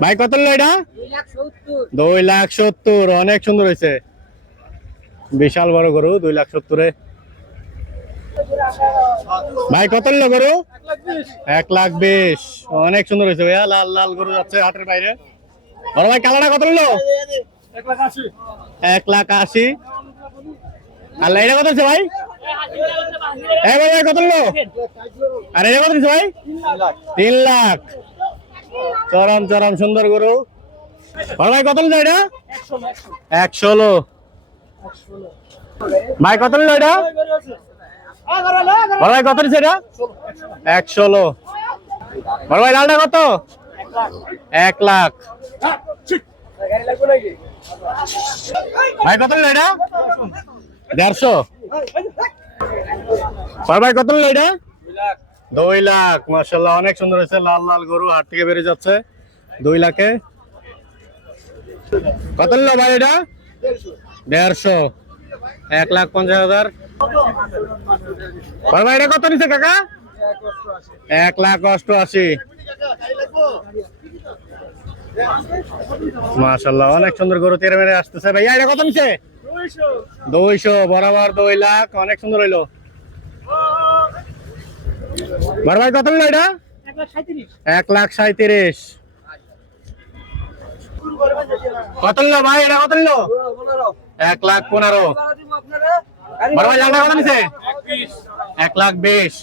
ভাই কত নিল এটা? দুই লাখ সত্তর অনেক সুন্দর হয়েছে। বিশাল বড় গরু দুই লাখ সত্তরে। ভাই কত নিল গরু? এক লাখ বিশ। অনেক সুন্দর হয়েছে ভাইয়া লাল লাল গরু যাচ্ছে হাটের বাইরে। বড় ভাই কালাটা কত নিল এক লাখ আশি। আর এটা কত হচ্ছে ভাই? ভাই কত নিল আর এটা কত হচ্ছে ভাই? তিন লাখ। চরম চরম, সুন্দর গরু। ভাই, কত নিল এটা? এক ষোলো। ভাই, কত নিল এটা? ভাই, কত নিচ্ছে এটা? এক ষোলো। বড় ভাই, লালটা কত? এক লাখ। ভাই, কত নিল এটা? দেড়শো। ভাই, কত নিল এটা? দুই লাখ মার্শাল্লাহ অনেক সুন্দর হয়েছে। লাল লাল গরু, হাট থেকে বেরিয়ে যাচ্ছে। দুই লাখে। কত নিল ভাই এটা? দেড়শো। এক লাখ পঞ্চাশ হাজার। বড় ভাই, এটা কত নিচ্ছে কাকা? এক লাখ অষ্টআশি। মাশাল্লাহ অনেক সুন্দর গরু তেরে মেরে আসতেছে। ভাইয়া এটা কত নিচ্ছে দুইশো, বরাবর দুই লাখ, অনেক সুন্দর হইল। বড় ভাই কত নিল এটা? এক লাখ সাঁত্রিশ কত নিল ভাই? এটা কত নিল এক লাখ পনেরো। বড় ভাই লালটা কত নিছে? এক লাখ বিশ।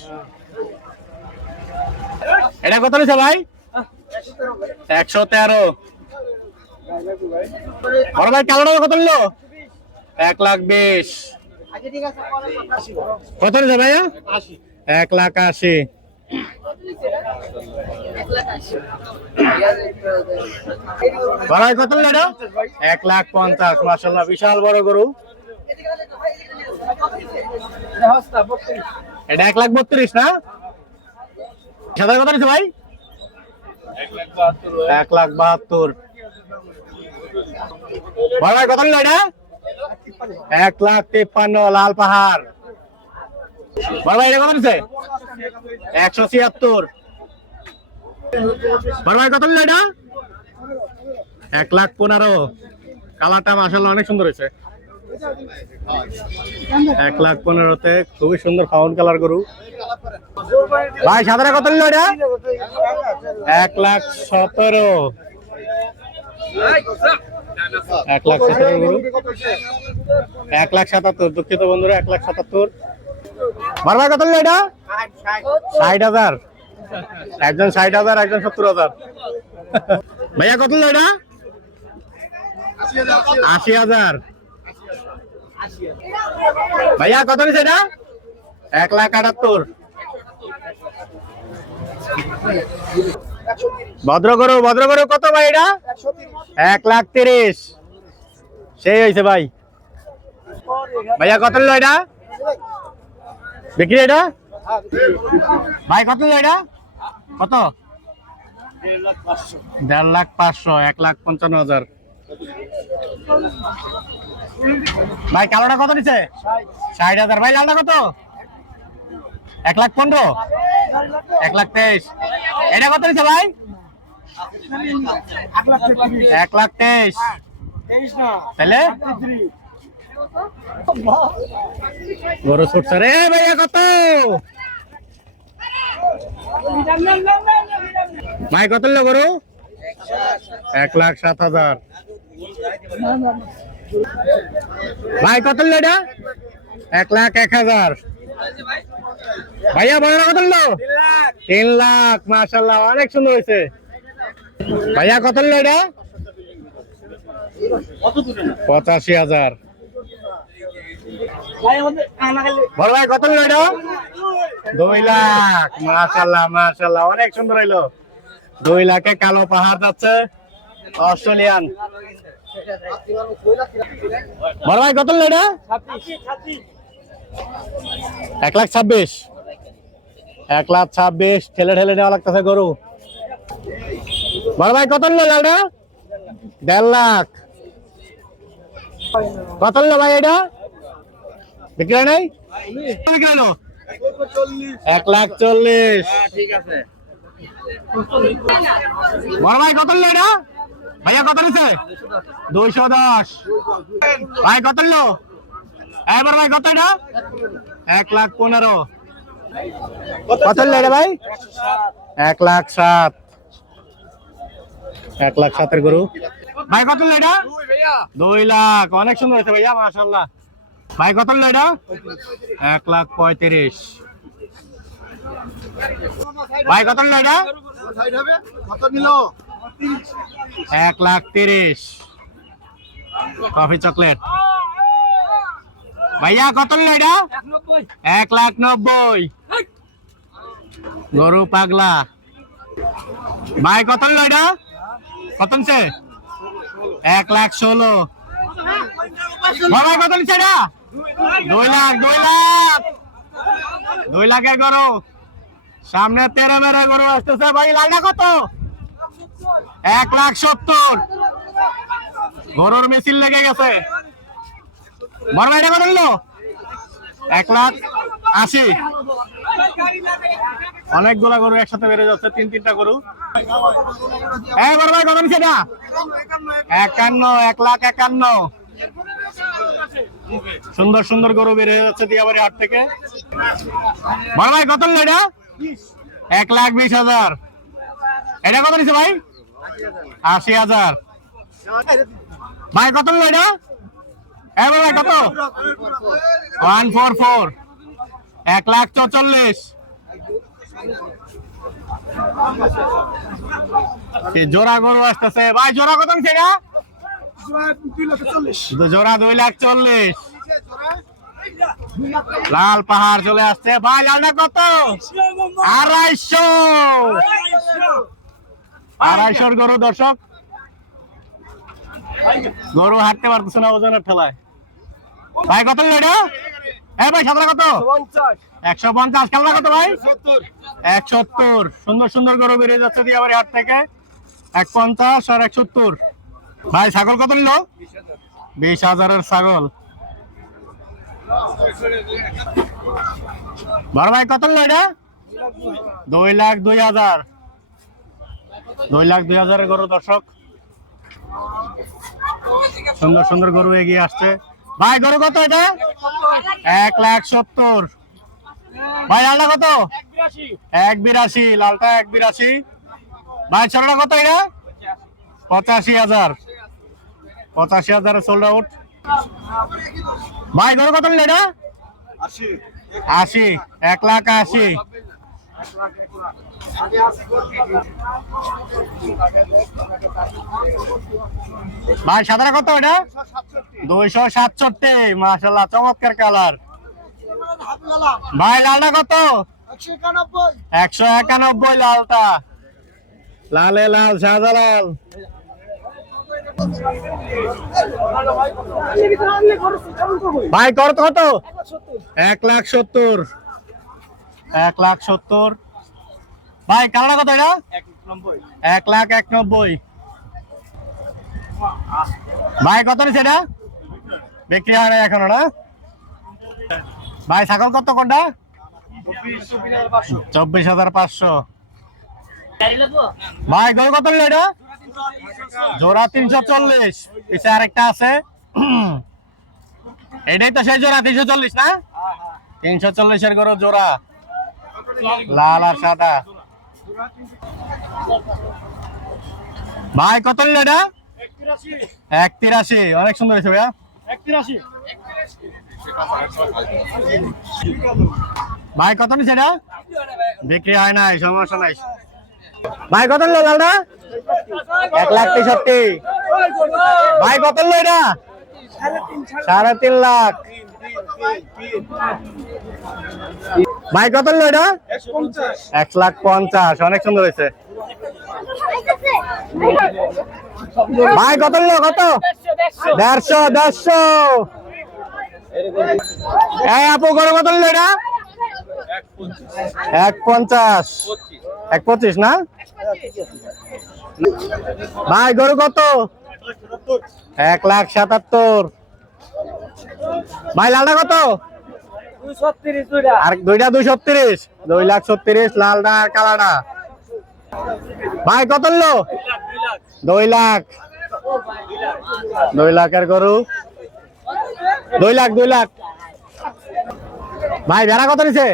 এটা কত নিছে ভাই? একশো তেরো। বড় ভাই কালোটা কত নিল এক লাখ বিশ। কত নিছে ভাইয়া? এক লাখ আশি। ভাই কত এটা? এক লাখ পঞ্চাশ মাসাল্লাহ বিশাল বড় গরু। এটা এক লাখ বত্রিশ না? সাদা কত নিচ্ছে ভাই? এক লাখ বাহাত্তর। ভাই কত নিল এটা? এক লাখ তিপ্পান্ন, লাল পাহাড়। কত একশো ছিয়াত্তর। কত এক লাখ পনেরো। কালারটা অনেক সুন্দর হয়েছে। এক লাখ পনেরোতে খুবই সুন্দর ফাউন কালার গরু। ভাই সাদারা কত নিল এটা? এক লাখ সতেরো। এক লাখ সতেরো গরু। এক লাখ সাতাত্তর। দুঃখিত বন্ধুরা, এক লাখ সাতাত্তর। ভাই কত এটা? ষাট হাজার। একজন ষাট হাজার, একজন সত্তর হাজার। ভাইয়া, কত এটা? আশি হাজার। ভাইয়া, কত নিছে এটা? এক লাখ আটাত্তর। ভদ্র করো ভদ্র করো, কত ভাই এটা? এক লাখ তিরিশ। সেই হয়েছে ভাই। ভাইয়া, কত নিল এটা? বিক্রি এটা? ভাই কত এটা? কত? দেড় লাখ পাঁচশো এক লাখ পঞ্চান্ন হাজার। ভাই কালোটা কত নিচ্ছে ষাট হাজার। ভাই লালটা কত? এক লাখ পনেরো? এক লাখ তেইশ। এটা কত নিচ্ছে ভাই? এক লাখ তেইশ। তাহলে? গরু ছুটছে রে ভাইয়া, কত? ভাই কত নিল গরু? এক লাখ সাত হাজার। ভাই, কত নিল এটা? এক লাখ এক হাজার। ভাইয়া বড় কত নিল? তিন লাখ মাশাল্লাহ অনেক সুন্দর হয়েছে। ভাইয়া, কত নিল এটা? পঁচাশি হাজার। বড় ভাই, কত এটা? দুই লাখ। মাশাল্লাহ মাশাল্লাহ অনেক সুন্দর হইল। দুই লাখে কালো পাহাড় যাচ্ছে। অস্ট্রেলিয়ান। বড় ভাই, কত নিল এটা? এক লাখ ছাব্বিশ। এক লাখ ছাব্বিশ। ঠেলে ঠেলে নেওয়া লাগতেছে গরু। বড় ভাই, কত নিল লালটা দেড় লাখ। কত নিল ভাই এটা? বিক্রি হয় নাই? হলো এক লাখ চল্লিশ। ঠিক আছে। বড় ভাই কত নিল এটা? ভাইয়া কত নিছে? দুইশো দশ। ভাই কত নিল? এবার ভাই কত এটা? এক লাখ পনেরো। কত নিল এটা ভাই? এক লাখ সাত। এক লাখ সাতের গরু। ভাই কত নিল এটা? দুই লাখ। অনেক সুন্দর হয়েছে ভাইয়া মাশাল্লাহ ভাই, কত নিল এটা? এক লাখ পঁয়ত্রিশ। ভাই, কত নিল এটা? এক লাখ তিরিশ। Coffee chocolate. ভাইয়া, কত নিল এটা? এক লাখ নব্বই। গরু পাগলা। ভাই, কত নিল এটা? কত এক লাখ ষোলো। ভাই কত নিচ্ছে এটা? দুই লাখ দুই লাখ। দুই লাখের গরু। সামনে তেরো মেরে গরু আসতেছে। ভাই লালটা কত? এক লাখ সত্তর। গরুর মেশিন লেগে গেছে। বড় ভাইটা কত নিল? এক লাখ আশি। অনেকগুলা গরু একসাথে বেড়ে যাচ্ছে, তিন, তিনটা গরু। এই বড় ভাই, কত নিচ্ছে এটা? একান্ন, এক লাখ একান্ন। সুন্দর সুন্দর গরু বেড়ে যাচ্ছে দিয়াবাড়ি হাট থেকে। বড় ভাই, কত এটা? এক লাখ বিশ হাজার। এটা কত নিচ্ছে ভাই? আশি হাজার। ভাই, কত এটা? ভাই কত? One four four. এক লাখ চৌচল্লিশ। জোড়া গরু আসতেছে। ভাই, জোড়া কত এটা? দু জোড়া দুই লাখ চল্লিশ। লাল পাহাড় চলে আসছে। ভাই লালটা কত? আড়াইশো। আড়াইশোর গরু, দর্শক। গরু হাঁটতে পারতেছে না ওজনের ঠেলায়। ভাই, কত ভাই কত? একশো পঞ্চাশ। কালনা কত ভাই? এক সত্তর। সুন্দর সুন্দর গরু বেরিয়ে যাচ্ছে দিয়াবাড়ি হাট থেকে। এক পঞ্চাশ আর এক সত্তর। ভাই, ছাগল কত নিল? বিশ হাজারের ছাগল। বড় ভাই, কত নিল এটা? দুই লাখ দুই হাজার। দুই লাখ দুই হাজারের গরু, দর্শক। সুন্দর সুন্দর গরু এগিয়ে আসছে। ভাই, গরু কত এটা? এক লাখ সত্তর। ভাই, লালটা কত? এক বিরাশি, লালটা এক বিরাশি। ভাই ছাড়া কত এটা? পঁচাশি হাজার। পঁচাশি হাজার সোল্ড আউট ভাই গরু কত নিল এটা? আশি। এক লাখ আশি। ভাই সাদা কত এটা? দুইশো সাতষট্টি মাসাল্লাহ চমৎকার কালার ভাই লালটা কত? একশো একানব্বই একশো একানব্বই লালটা। লালে লাল শাহজালাল ভাই কত কত? এক লাখ সত্তর। এক লাখ সত্তর। ভাই কালার কত এটা? এক লাখ এক নব্বই ভাই কত নিচ্ছে এটা? বিক্রি হয় না এখনও না? ভাই ছাগল কত কোনটা? চব্বিশ হাজার পাঁচশো। ভাই গরু কত নিল এটা? জোড়া তিনশো চল্লিশ। পিছে আরেকটা আছে। এটাই তো সেই জোড়া, তিনশো চল্লিশ না? তিনশো চল্লিশের গরু জোড়া। লাল আর সাদা। ভাই, কত নিল এটা? এক তিরাশি। অনেক সুন্দর হয়েছে ভাইয়া। ভাই, কত নিছে এটা? বিক্রি হয় নাই, সমস্যা নাই। ভাই, কত নিল লালটা? এক লাখ তেষট্টি। ভাই, কত এটা? সাড়ে তিন লাখ। ভাই, কত এটা? এক লাখ পঞ্চাশ। অনেক সুন্দর হয়েছে। ভাই, কত কত? দেড়শো দেড়শো। এই আপু, গরু কত এটা? এক পঞ্চাশ। এক পঁচিশ না? ভাই, গরু কত? এক লাখ সাতাত্তর। ভাই লালটা কত? আর দুইটা দুই ছত্রিশ দুই লাখ ছত্রিশ লালটা আর কালাটা ভাই, কত নিলো? দুই লাখ। দুই লাখের গরু। দুই লাখ দুই লাখ। ভাই, ভেড়া কত নিছে?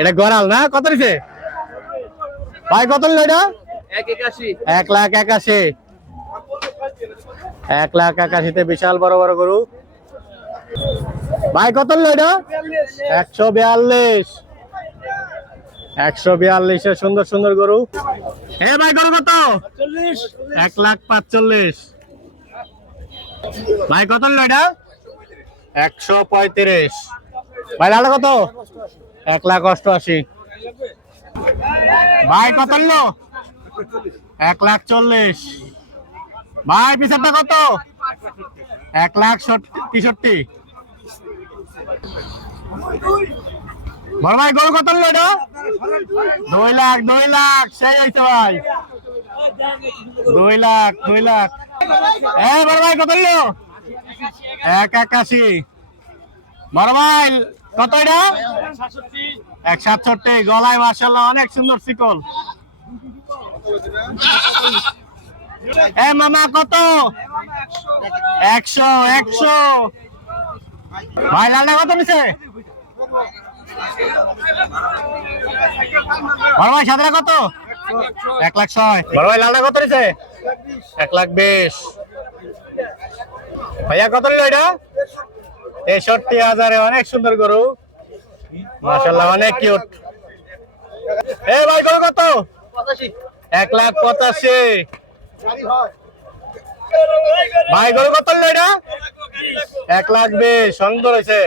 এটা গড়াল না? কত নিছে? ভাই কত নিল এটা? এক লাখ একাশি। এক লাখ একাশিতে বিশাল বড় বড় গরু। ভাই কত নিল এটা? একশো বিয়াল্লিশ। একশো বিয়াল্লিশে সুন্দর সুন্দর গরু। হে ভাই গরু কত? এক লাখ পাঁচচল্লিশ। ভাই কত নিল এটা? একশো পঁয়ত্রিশ। ভাই কত? এক লাখ অষ্টআশি। ভাই, কত নিল এক লাখ চল্লিশ। ভাই পিছারটা কত? এক লাখ তেষট্টি। বড় ভাই, গরু কত নিল এটা? দুই লাখ দুই লাখ। সেই আইছে ভাই। দুই লাখ দুই লাখ। এ, বড় ভাই, কত নিল এক একাশি। বড় ভাই কত এটা? এক সাতষট্টি, গলায় মার্শাল্লাহ অনেক সুন্দর শিকল। এ মামা, কত? একশো একশো। ভাই, লালটা কত নিছে? বড় ভাই সাদরা কত? এক লাখ ছয়। বড় ভাই, লালটা কত নিছে? এক লাখ বিশ। ভাইয়া, কত নিল এটা? তেষট্টি হাজারে অনেক সুন্দর গরু। মাসাল্লাহ অনেক কিউট এ ভাই, গরু কত? এক লাখ পঁচাশি। ভাই, গরু কত এটা? এক লাখ বিশ, সুন্দর হয়েছে।